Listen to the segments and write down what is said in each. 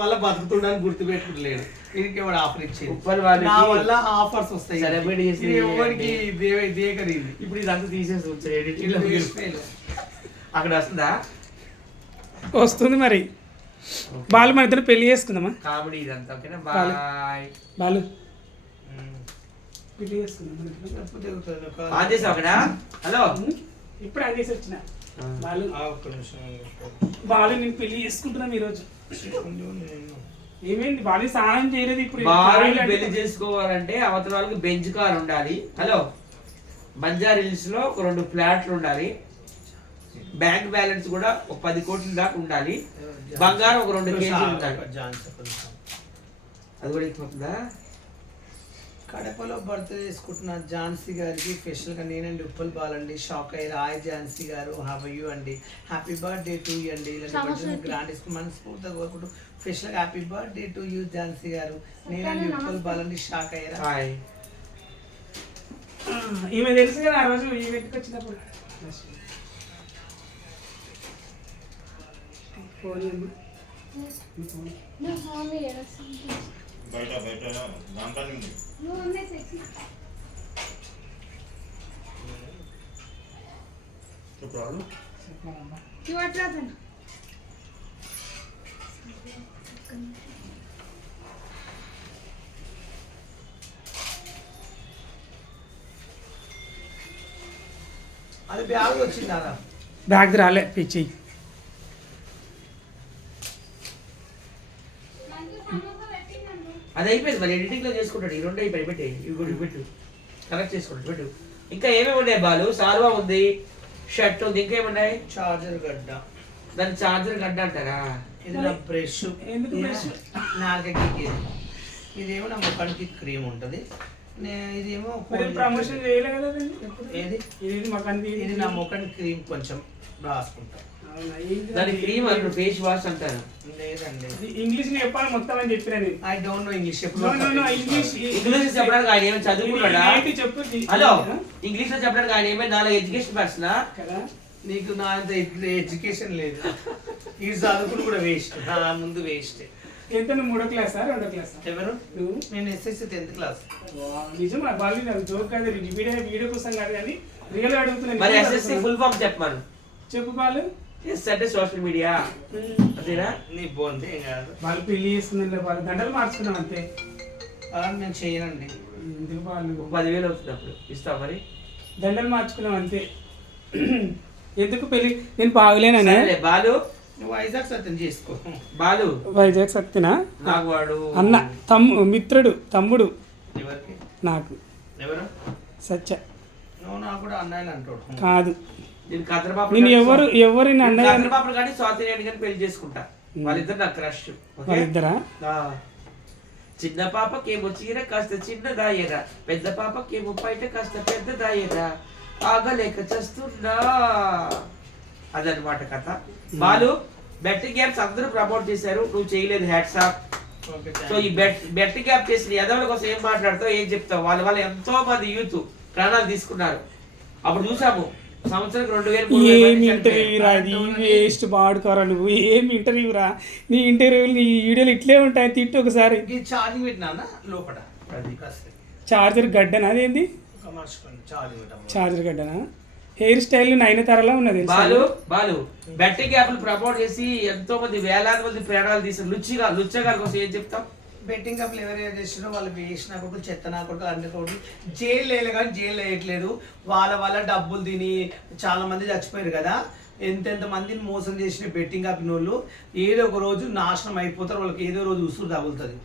వల్ల బతుకుతుండని గుర్తు పెట్టుకోలేడు. దీనికి ఎవడు ఆఫర్ ఇచ్చేది? నా వల్ల ఆఫర్స్ వస్తాయి. ఎవరికి దేకరింది. ఇప్పుడు ఇదంతా తీసేసి అక్కడ వస్తుందా? వస్తుంది మరి. బాలు మన ఇద్దరు పెళ్లి చేసుకుందామా? కామెడీ ఇదంతా ఓకేనా? బాయ్ బాలు పెళ్లి చేసుకుందాం. ఆన్ చేసావు అక్కడ? హలో ఇప్పుడు ఆన్ చేసి వచ్చిన. బాలు బాలు నేను పెళ్లి చేసుకుంటున్నాను ఈరోజు. ఏమైంది బాలు స్నానం చేయలేదు ఇప్పుడు? బాలు పెళ్లి చేసుకోవాలంటే అవతల వాళ్ళకి బెంచ్ కార్ ఉండాలి. హలో బంజారా హిల్స్ లో ఒక 2 ఫ్లాట్లు ఉండాలి. బ్యాంక్ బ్యాలెన్స్ కూడా ఒక 10 కోట్ల దాకా ఉండాలి. బంగారం ఒక 2 కేజీలు ఉండాలి. అది కూడా ఎక్కుతుందా? కడపలో బర్త్డే చేసుకుంటున్న ఝాన్సీ గారికి స్పెషల్గా నేనండి ఉప్పల్ బాలండి షాక్ అయ్యారు. హాయ్ ఝాన్సీ గారు, హవ్ యూ అండి, హ్యాపీ బర్త్డే టు యూ అండి. ఇలాంటి గ్రాండ్ మనస్ఫూర్తిగా కోరుకుంటూ స్పెషల్గా happy birthday to you Jhansi గారు, నేనండి ఉప్పల్ బాలండి షాక్ అయ్యారు. హాయ్. ఈమె తెలుసు కదా ఆ రోజు ఈవెంట్కి వచ్చినప్పుడు. బయట దాంట్లోనే ఉంది. అది బ్యాగ్ వచ్చిందా? బ్యాగ్ రాలే పిచ్చి. అది అయిపోయింది మరి ఎడిటింగ్ లో చేసుకుంటాడు. ఈ 2 అయిపోయి పెట్టి ఇవి పెట్టు కలెక్ట్ చేసుకుంటాడు పెట్టు. ఇంకా ఏమేమి ఉన్నాయి బాలు? సాల్వా ఉంది, షర్ట్ ఉంది, ఇంకా ఏమున్నాయి? చార్జర్ గడ్డ. దాని చార్జర్ గడ్డ అంటారా? ఇది నా బ్రష్. ఎందుకు బ్రష్? నాలుగకి ఇదేమో నా ముఖానికి క్రీమ్ ఉంటుంది. ఇదేమో ప్రమోషన్ చేయలే కదా. ఏది ఇది నా ముఖానికి క్రీమ్ కొంచెం రాసుకుంటా. దాని క్రీమ్ అంటారు, ఫేస్ వాష్ అంటారు. లేదండి ఇంగ్లీష్ చెప్పాలి మొత్తం అని చెప్పిన. I don't know English. English చెప్పడానికి ఆయన ఏమైనా చదువుకున్నాడా? హలో ఇంగ్లీష్ లో చెప్పడానికి ఆయన ఏమైనా 4 ఎడ్యుకేషన్ పర్సనా? నీకు నా అంత ఎడ్యుకేషన్ లేదు. ఈ చదువుకుని కూడా వేస్ట్. నా ముందు వేస్ట్. ఎంత? నువ్వు 3వ క్లాసా 2వ క్లాసా? ఎవరు నువ్వు? నేను ఎస్ఎస్సి 10th క్లాస్. నిజమా బాలు? నాకు జోక్ కాదు, వీడియో కోసం కాదు కానీ రియల్ అడుగుతున్నాను. మరి ఎస్ఎస్సి ఫుల్ ఫామ్ చెప్పమను. చెప్పు బాలు. ఎస్ అంటే సోషల్ మీడియా అదేనా? నీ బోంది ఏం కాదు. వాళ్ళు పెళ్లి చేసుకున్నా వాళ్ళు దండలు మార్చుకున్నాం అంతే. అలా నేను చేయనండి. ఎందుకు వాళ్ళు 10,000 అవుతుంది అప్పుడు ఇస్తావు మరి? దండలు మార్చుకున్నాం అంతే. ఎందుకు పెళ్లి? నేను బాగులేనా బాలు? వైజాగ్ సత్యం చేసుకో. బాలు వైజాగ్ సత్యనా? నాకు వాడు అన్న మిత్రుడు తమ్ముడు. ఎవరికి? నాకు. ఎవరు? సత్య. నువ్వు నాకు కూడా అన్నయ్యలు అంటాడు. కాదు నేను కత్రబాబు నేను ఎవరిని అన్నయ్య కత్రబాబు కానీ స్వాతి రెడ్డి కానీ పెళ్లి చేసుకుంటా. వాళ్ళిద్దరు నాకు క్రష్. వాళ్ళిద్దరా? చిన్న పాపకేమో చీర కాస్త చిన్నదాయరా, పెద్ద పాపకేమో బయట కాస్త పెద్దదాయరా, ఆగలేక చస్తున్నా. అదనమాట కథ. బాలు బెట్టింగ్ యాప్స్ అందరూ ప్రమోట్ చేశారు, నువ్వు చేయలేదు. Hats off. సో ఈ బెట్టింగ్ యాప్ చేసిన యదవుల కోసం ఏం మాట్లాడతావు, ఏం చెప్తావు? వాళ్ళ వల్ల ఎంతో మంది యూత్ ప్రాణాలు తీసుకున్నారు. అప్పుడు చూసాము సంవత్సరానికి 2,000 ఏమి ఇంటర్వ్యూ రా అది, వేస్ట్ వాడుకోరా నువ్వు. ఏమి ఇంటర్వ్యూ రా నీ ఇంటర్వ్యూలు, నీ వీడియోలు ఇట్లే ఉంటాయి. తిట్టు ఒకసారి. ఛార్జింగ్ పెట్టినా లోపల చార్జర్ గడ్డనా? అదేంది చార్జర్ గడ్డనా? హెయిర్ స్టైల్ నయనతారలా ఉన్నది. బాలు బెట్టింగ్ యాప్లు ప్రమోట్ చేసి ఎంతో మంది వేలాది మంది ప్రాణాలు తీసిన లుచ్చగారి కోసం ఏం చెప్తాం? బెట్టింగ్ అప్లు ఎవరైనా చేసినా వాళ్ళు వేసిన కొడుకు చెత్త నా కొడుకు అన్ని కొడుకు జైలు వేయలే కానీ జైలు వేయట్లేదు. వాళ్ళ డబ్బులు తిని చాలా మంది చచ్చిపోయారు కదా. ఎంతెంత మందిని మోసం చేసిన బెట్టింగ్ యాప్ వాళ్ళు ఏదో ఒక రోజు నాశనం అయిపోతారు. వాళ్ళకి ఏదో రోజు ఉసురు తగులుతుంది.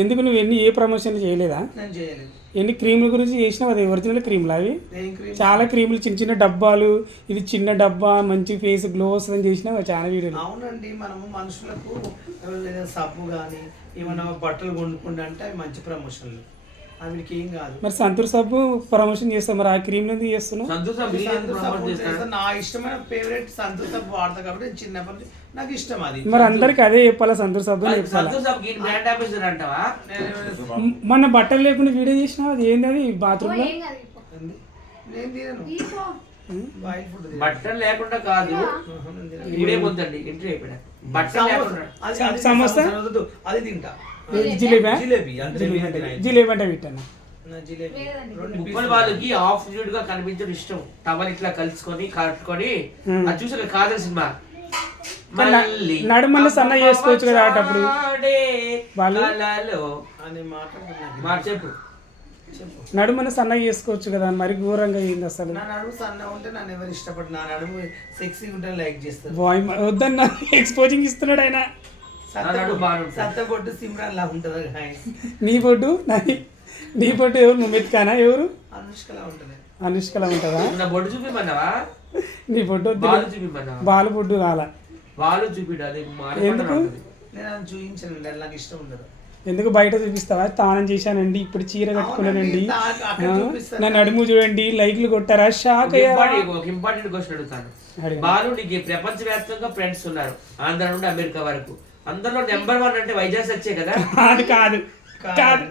ఎందుకు నువ్వు ఏ ప్రమోషన్లు చేయలేదా? నేను చేయలేదు. ఎన్ని క్రీముల గురించి చేసినావు? అది ఒరిజినల్ క్రీములు అవి. చాలా క్రీములు, చిన్న చిన్న డబ్బాలు. ఇది చిన్న డబ్బా, మంచి ఫేస్ గ్లో వస్తుందని చేసినావు చాలా వీడియోలు. అవునండి, మనము మనుషులకు సబ్బు కానీ ఏమైనా బట్టలు కొనుక్కుంటా అంటే అవి మంచి ప్రమోషన్లు. అవికి ఏం కాదు. మరి సంతూర్ సబ్బు ప్రమోషన్ చేస్తాం, మరి ఆ క్రీమ్ ఎందుకు చేస్తున్నావు? నా ఇష్టమైన ఫేవరెట్ సంతూర్ సబ్బు వాడతా కాబట్టి నేను చిన్నప్పటి నాకు ఇష్టం అది. మరి అందరికి అదే చెప్పాలా, సంతూర్ సబ్బు మొన్న బట్టలు లేకుండా వీడియో చేసినావు, అది ఏంది? అది బాత్రూమ్ లో బట్టలు లేకుండా కాదు. ఇప్పుడే పొద్దండి ఎంట్రీ అయిపోయా బట్టలు లేకుండా. సమోసా? అది తింటా. జిలేబీ జిలేబీ అంతే జిలేబీ అంటే పెట్టాను. జిలేబీ రెండు ఉప్పల్ వాళ్ళకి ఆఫ్ న్యూడ్ గా కనిపించడం ఇష్టం. టవల్ ఇట్లా కలుసుకొని కట్టుకొని అది చూసాక కాదల్ సినిమా మళ్ళీ నడుమన్న సన్న చేసుకోవచ్చు కదా అటప్పుడు వాళ్ళు అనే మాట చెప్పు. నడుమన్న సన్న చేసుకోవచ్చు కదా మరి ఘోరంగా అయింది అసలు. నా నడుము సన్నగా ఉంటే నన్ను ఎవరు ఇష్టపడు, నా నడుము సెక్సీ ఉంటే లైక్ చేస్తారు. బాయ్ వద్దన్న ఎక్స్పోజింగ్ ఇస్తున్నాడు ఆయన. సత్తబొట్టు సిమ్రాన్ లా ఉంటది guys. నీ బొడ్డు నీ బొడ్డు ఎవరు నువ్వు మెత్తుకానా ఎవరు? అనుష్కలా ఉంటది. అనుష్కలా ఉంటుందా? నా బొడ్డు చూపిమన్నావా? నీ బొడ్డు వద్దు. బాలు చూపిమన్నావా? బాలు బొడ్డు కాల. బాలు చూపిడాలి. ఎందుకు? నేను అది చూపించానండి, అది నాకు ఇష్టం ఉండదు. ఎందుకు బయట చూపిస్తావా? స్నానం చేశానండి, ఇప్పుడు చీర కట్టుకున్నానండి, అక్కడ చూపిస్తాను. నా నడుము చూడండి, లైక్లు కొట్టారా, షాక్ అయ్యారా? ఒక ఇంపార్టెంట్ క్వశ్చన్ అడుగుతాను. బాలు నీకు ప్రపంచవ్యాప్తంగా ఫ్రెండ్స్ ఉన్నారు, ఆంధ్ర నుండి అమెరికా వరకు. అందరిలో నెంబర్ 1 అంటే వైజాగ్ వచ్చే కదా? కాదు కాదు కాదు,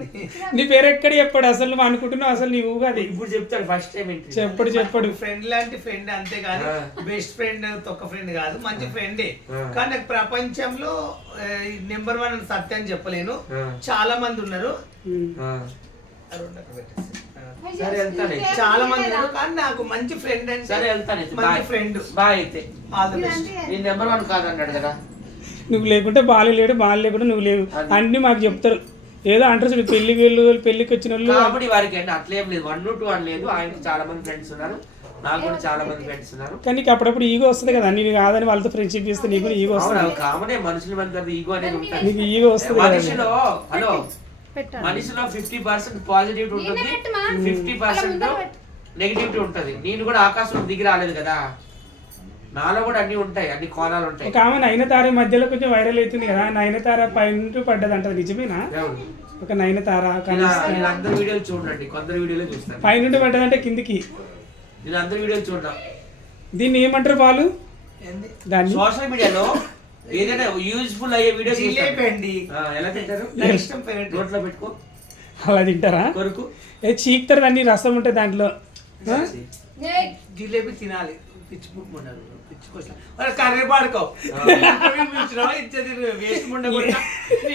నీ పేరు ఎక్కడ చెప్పాడు అసలు? నువ్వు అనుకుంటున్నావు అసలు నీవు కాదు. ఇప్పుడు చెప్తాడు ఫస్ట్ టైం చెప్పడు. ఫ్రెండ్ లాంటి ఫ్రెండ్ అంతే కానీ బెస్ట్ ఫ్రెండ్ తొక్క ఫ్రెండ్ కాదు, మంచి ఫ్రెండే. కానీ నాకు ప్రపంచంలో నెంబర్ 1 సత్యం చెప్పలేను, చాలా మంది ఉన్నారు. సరే వెళ్తాను. చాలా మంది ఉన్నారు కానీ నాకు మంచి ఫ్రెండ్ అంటే సరే వెళ్తాను. మంచి ఫ్రెండ్. బాయ్ అయితే. All the best. నేను నెంబర్ 1 కాదన్నాడు కదా? నువ్వు లేకుంటే బాలు లేడు, బాలు లేకుండా నువ్వు లేవు అన్ని మాకు చెప్తారు. ఏదో అంటారు చూడు, పెళ్లికి వచ్చిన వాళ్ళు. కాబట్టి వారికి అంటే అట్లేం లేదు, 1 to 1 లేదు. ఆయనకు చాలా మంది ఫ్రెండ్స్ ఉన్నారు, నాకు కూడా చాలా మంది ఫ్రెండ్స్ ఉన్నారు. కానీ నీకు అప్పుడప్పుడు ఈగో వస్తుంది కదా, నేను కాదని వాళ్ళతో ఫ్రెండ్షిప్ చేస్తే నీకు ఈగో వస్తుంది. కామనే, మనుషుల మధ్య ఈగో అనేది ఉంటుంది. నీకు ఈగో వస్తుంది. మనిషిలో హలో మనిషిలో 50% పాజిటివిటీ ఉంటుంది, 50% నెగిటివిటీ ఉంటుంది. నేను కూడా ఆకాశంలో దిగి రాలేదు కదా, నాలో కూడా అన్ని ఉంటాయి, అన్ని కోణాలు ఉంటాయి. ఒక ఆమె నయనతార మధ్యలో కొంచెం వైరల్ అవుతుంది కదా, నయనతార పైన పడ్డది అంటది, నిజమేనా? ఒక నయనతార అందరు వీడియోలు చూడండి, కొందరు వీడియోలో చూస్తాను. పైన పడ్డదంటే కిందికి. నేను అందరు వీడియోలు చూడడం. దీన్ని ఏమంటారు బాలు? దాన్ని సోషల్ మీడియాలో ఏదైనా యూజ్ఫుల్ అయ్యే వీడియోస్ జిలేబీ ఎలా తింటారు? నోట్లో పెట్టుకో. అలా తింటారా? కొరకు చీకుతారు, అన్ని రసం ఉంటుంది దాంట్లో. జిలేబీ తినాలి. పిచ్చి పుట్టుకున్నారు, పిచ్చి కోసం కర్రీ పాడుకో ఇచ్చేది వేస్ట్ ముండకుండా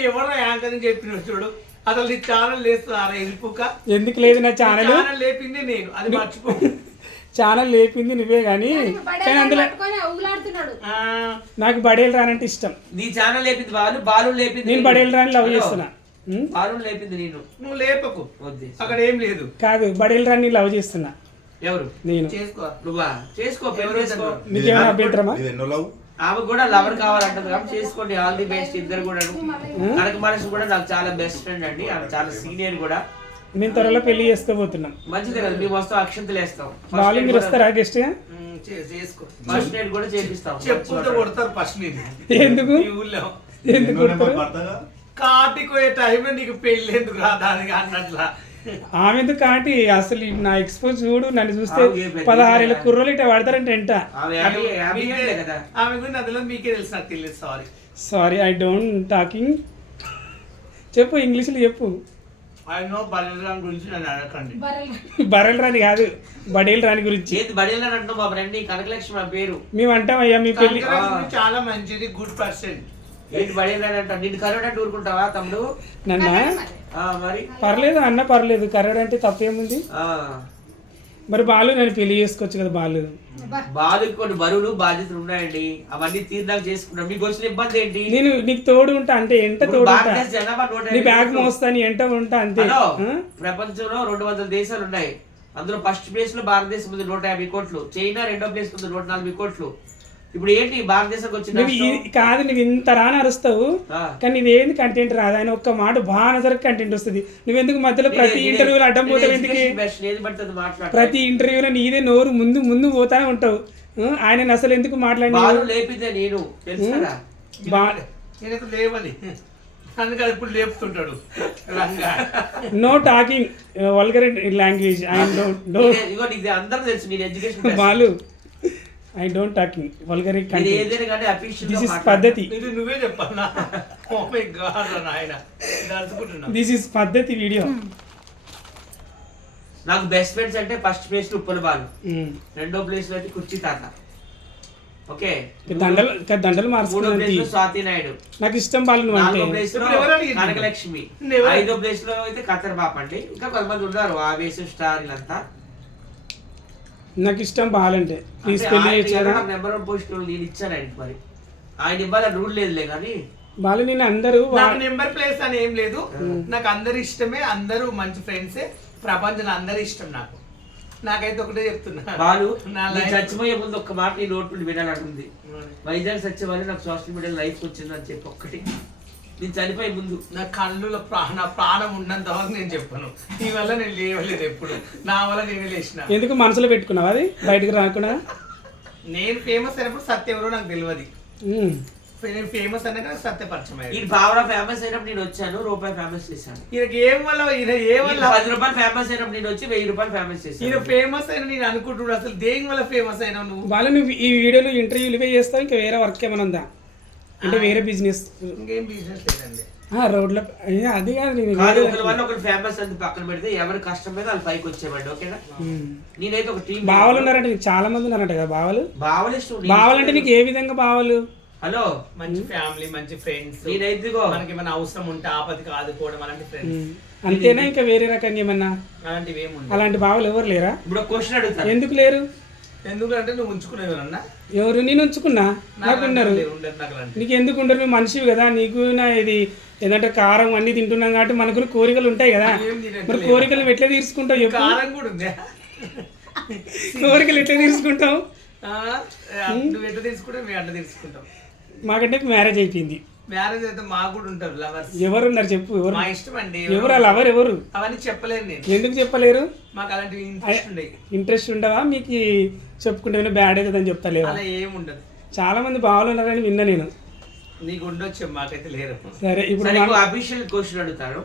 ఎవరో యాంకర్ చెప్పిన చూడు. అసలు నీ ఛానల్ లేస్తున్నారా వెళ్ళిపోక? ఎందుకు లేదు నా ఛానల్? లేపింది నేను, అది మర్చిపో. ఛానల్ లేపింది నువ్వే గానీ, కానీ అందులో నాకు బడేలు రానంటే ఇష్టం. నీ ఛానల్ లేపింది బాలు లేపింది నేను బడేలు రాని లవ్ చేస్తున్నా. బాలు లేపింది నేను. నువ్వు లేపకు, అక్కడ ఏం లేదు. కాదు, బడేలు రాని లవ్ చేస్తున్నా. ఎవరు? నేను. చేసుకో, నువ్వా? చేసుకో, నీకేమైనా అభ్యంతరమా? ఆమె కూడా లవర్ కావాలంటది కాబట్టి చేసుకోండి. ఆల్ ది బెస్ట్ ఇద్దరు కూడా. కనక మనసు కూడా నాకు చాలా బెస్ట్ ఫ్రెండ్ అండి, ఆమె చాలా సీనియర్ కూడా. నేను త్వరలో పెళ్లి చేసుకోబోతున్నాం. మంచిదే కదా, మేము వస్తాం, అక్షంతలు వేస్తాం. బాలు మీరు వస్తారా గెస్ట్ గా? చేసుకో. ఫస్ట్ నైట్ కూడా చేపిస్తాం. చెప్పులతో కొడతారు ఫస్ట్ నేను. ఎందుకు? ఈ ఊళ్ళో ఎందుకు కొడతారు? కాటికి పోయే టైంలో నీకు పెళ్లి ఎందుకు రాదానికి అన్నట్లా. ఆమె ఎందుకు కాటి? అసలు నా ఎక్స్పోజ్ చూడు, నన్ను చూస్తే 16 ఏళ్ళ కుర్రోలు ఇట్లా పడతారంటే ఎంట. ఆమె గురించి అందులో మీకే తెలుసు, నాకు తెలియదు. Sorry I don't talking. చెప్పు, ఇంగ్లీష్లో చెప్పు. ఐ నో బడేల్ రాని గురించి నన్ను అడగండి. బరెల్ రాని కాదు, బడేల్ రాని గురించి. బడేల్ రాని అంటాం మా ఫ్రెండ్ కనకలక్ష్మి నా పేరు. మేము అంటాం అయ్యా మీ పెళ్లి చాలా మంచిది, గుడ్ పర్సన్. ఏంటి బడేల్ రాని అంటాం? నిన్ను కరోనా ఊరుకుంటావా తమ్ముడు? నన్న మరి పర్లేదు అన్న, పర్లేదు. కర్రడు అంటే తప్పేముంది? మరి బాలు నన్ను పెళ్లి చేసుకోవచ్చు కదా. బాలుకి కొన్ని బరువులు బాధ్యతలు ఉన్నాయండి, అవన్నీ తీర్నాక చేసుకుంటాం. మీకు వచ్చిన ఇబ్బంది ఏంటి? నేను నీకు తోడు ఉంటా అంటే ఎంట తోడు ఉంటా, జనాభా నీ బ్యాగ్ మోస్తాను ఎంట ఉంటా అంతే. ప్రపంచంలో 200 దేశాలు ఉన్నాయి, అందులో ఫస్ట్ ప్లేస్ లో భారతదేశం ఉంది 150 కోట్లు, చైనా 2వ ప్లేస్ ఉంది 140 కోట్లు. ఇప్పుడు ఏంటి భారతదేశం వచ్చింది కాదు, నువ్వు ఇంత రాని అరుస్తావు కానీ నీవేంది కంటెంట్ రాదు. ఆయన ఒక్క మాట బాగా కంటెంట్ వస్తుంది. నువ్వెందుకు మధ్యలో ప్రతి ఇంటర్వ్యూలో అడ్డం పోతావు? ఎందుకు ప్రతి ఇంటర్వ్యూలో నీదే నోరు ముందు ముందు పోతానే ఉంటావు? ఆయన అసలు ఎందుకు మాట్లాడినా? లేపితే నేను లేవని అందుకని ఇప్పుడు లేపుతుంటాడు. No talking vulgar language. అందరూ తెలుసు నేను education Balu. I don't talking vulgary content. This is పద్ధతి. నువ్వే చెప్పన్నా. Oh my God నాయనా, this is పద్ధతి వీడియో. నాకు బెస్ట్ ఫ్రెండ్స్ అంటే ఫస్ట్ ప్లేస్ లో ఉప్పల బాలు, 2వ ప్లేస్ లో అయితే కుర్చీ తాత, ఓకే దండలు మూడో మార్చుకున్నాను ప్లేస్ లో స్వాతి నాయుడు, నాకు ఇష్టం బాలు నువ్వు అంటే 4వ ప్లేస్ లో ఇప్పుడు ఎవరు అడిగింది? కనకలక్ష్మి, ఎవరు? 5వ ప్లేస్ లో అయితే ఖతర్ బాప్ అండి. ఇంకా కొంతమంది ఉన్నారు ఆవేశ స్టార్ వీళ్ళంతా. నాకు ఇష్టం బాలంటే ప్లీజ్ అంటే పెళ్లి ఆయన చేయొచ్చు కదా ఏదో నాకు నెంబర్ 1 పొజిషన్ నేను ఇచ్చాను ఆయనకి. మరి ఆయన ఇవ్వాలని రూల్ లేదులే కానీ బాలు నేను అందరూ నాకు నెంబర్ ప్లేస్ అని ఏం లేదు. నాకు అందరు ఇష్టమే, అందరూ మంచి ఫ్రెండ్సే, ప్రపంచంలో అందరు ఇష్టం నాకు. నాకైతే ఒకటే చెప్తున్నా, బాలు నా నీ life- చచ్చిపోయే ముందు ఒక్క మాట నీ నోట్ నుండి వినాలనుంది. వైజాగ్ సచ్చే వాళ్ళు నాకు సోషల్ మీడియా లైఫ్ వచ్చింది అని చెప్పి ఒక్కటి. నేను చనిపోయే ముందు నా కళ్ళులో నా ప్రాణం ఉన్నంత వరకు నేను చెప్పను. నీ వల్ల నేను లేవలేదు ఎప్పుడు, నా వల్ల నేనే లేచిన. ఎందుకు మనసులో పెట్టుకున్నావు అది బయటకు రాకుండా? నేను ఫేమస్ అయినప్పుడు సత్య ఎవరో నాకు తెలియదు. ఉమ్. నేను ఫేమస్ అయినాక సత్య పరిచయం ఈ అయ్యాడు. భావన ఫేమస్ అయినప్పుడు నేను వచ్చాను, రూపాయి ఫేమస్ చేశాను. ఈయనకి ఏం వల్ల ఈయన ఏ వల్ల 10 రూపాయలు ఫేమస్ అయినప్పుడు నేను వచ్చి 1000 రూపాయలు ఫేమస్ ఈయన చేశాను. ఫేమస్ అయిన నేను అనుకుంటున్నాడు. అసలు దేని వల్ల ఫేమస్ అయినావు నువ్వు? బాలు నువ్వు ఈ వీడియోలు ఇంటర్వ్యూలు ఇవే చేస్తావు, ఇంకా వేరే వర్క్ ఏమైనా ఉందా? అంటే వేరే బిజినెస్ ఇంకేం బిజినెస్ లేదండి. రోడ్ల అది కాదు నేను కాదు, వేరే- ఒకరి వల్ల ఒకరు ఫేమస్ అని పక్కన పెడితే ఎవరి కష్టం మీద వాళ్ళు పైకి వచ్చేవాడు. ఓకేనా? ఉమ్. నేనైతే ఒక టీం బావలు ఉన్నారంటే నీకు చాలా మంది ఉన్నారంట కదా బావలు. బావలు ఇష్టం. బావలంటే నీకు ఏ విధంగా బావలు? హలో, మంచి ఫ్యామిలీ, మంచి ఫ్రెండ్స్, నేనైతే ఇదిగో మనకి ఏమైనా అవసరం ఉంటే ఆపదికి ఆదుకోవడం, అలాంటి ఫ్రెండ్స్. ఉమ్. అంతేనా ఇంకా వేరే రకంగా ఏమన్నా? అలాంటివి ఏమి ఉండవు. అలాంటి బావలు ఎవరు లేరా? ఇప్పుడు క్వశ్చన్ అడుగుతాను. ఎందుకు లేరు? ఎందుకంటే నువ్వు ఉంచుకునేవారన్నా ఎవరు? నేను ఉంచుకున్నా, నాకు ఉన్నారు. ఉండదు నాకు అలాంటి. నీకు ఎందుకు ఉండరు? నువ్వు మనిషివి కదా, నీకు నా ఇది ఏదంటే కారం అన్ని తింటున్నాం కాబట్టి మనకు కోరికలు ఉంటాయి కదా. ఏం తినట్లేదు. మరి కోరికలు ఎట్లా తీర్చుకుంటావు చెప్పు? కారం కూడా ఉందా? కోరికలు ఎట్లా తీర్చుకుంటావు? ఆ, నువ్వు ఎట్లా తీసుకుంటావు, మేము అట్లా తీసుకుంటాం. మాకంటే మ్యారేజ్ అయిపోయింది. మ్యారేజ్ అయితే మాకు కూడా ఉంటారు లవర్స్. ఎవరున్నారు చెప్పు? ఎవరు? మా ఇష్టం అండి. ఎవరు ఆ లవర్? ఎవరు? అవన్నీ చెప్పలేను నేను. ఎందుకు చెప్పలేరు? మాకు అలాంటివి ఇంట్రెస్ట్ ఉండయి. ఇంట్రెస్ట్ ఉండవా మీకు? చెప్పుకుంటే బ్యాడ్ అవుతుందని చెప్తా లేవా? అలా ఏమి ఉండదు. చాలా మంది బావలు ఉన్నారని విన్నా నేను. నీకు ఉండొచ్చు, మాకైతే లేరు. సరే ఇప్పుడు సరే, మనం- అఫీషియల్ క్వశ్చన్ అడుగుతాను.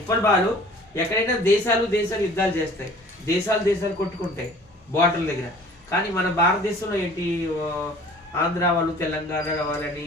ఉప్పల్ బాలు, ఎక్కడైనా దేశాలు యుద్ధాలు చేస్తాయి, దేశాలు కొట్టుకుంటాయి బార్డర్ దగ్గర. కానీ మన భారతదేశంలో ఏంటి, ఆంధ్ర వాళ్ళు తెలంగాణ వాళ్ళని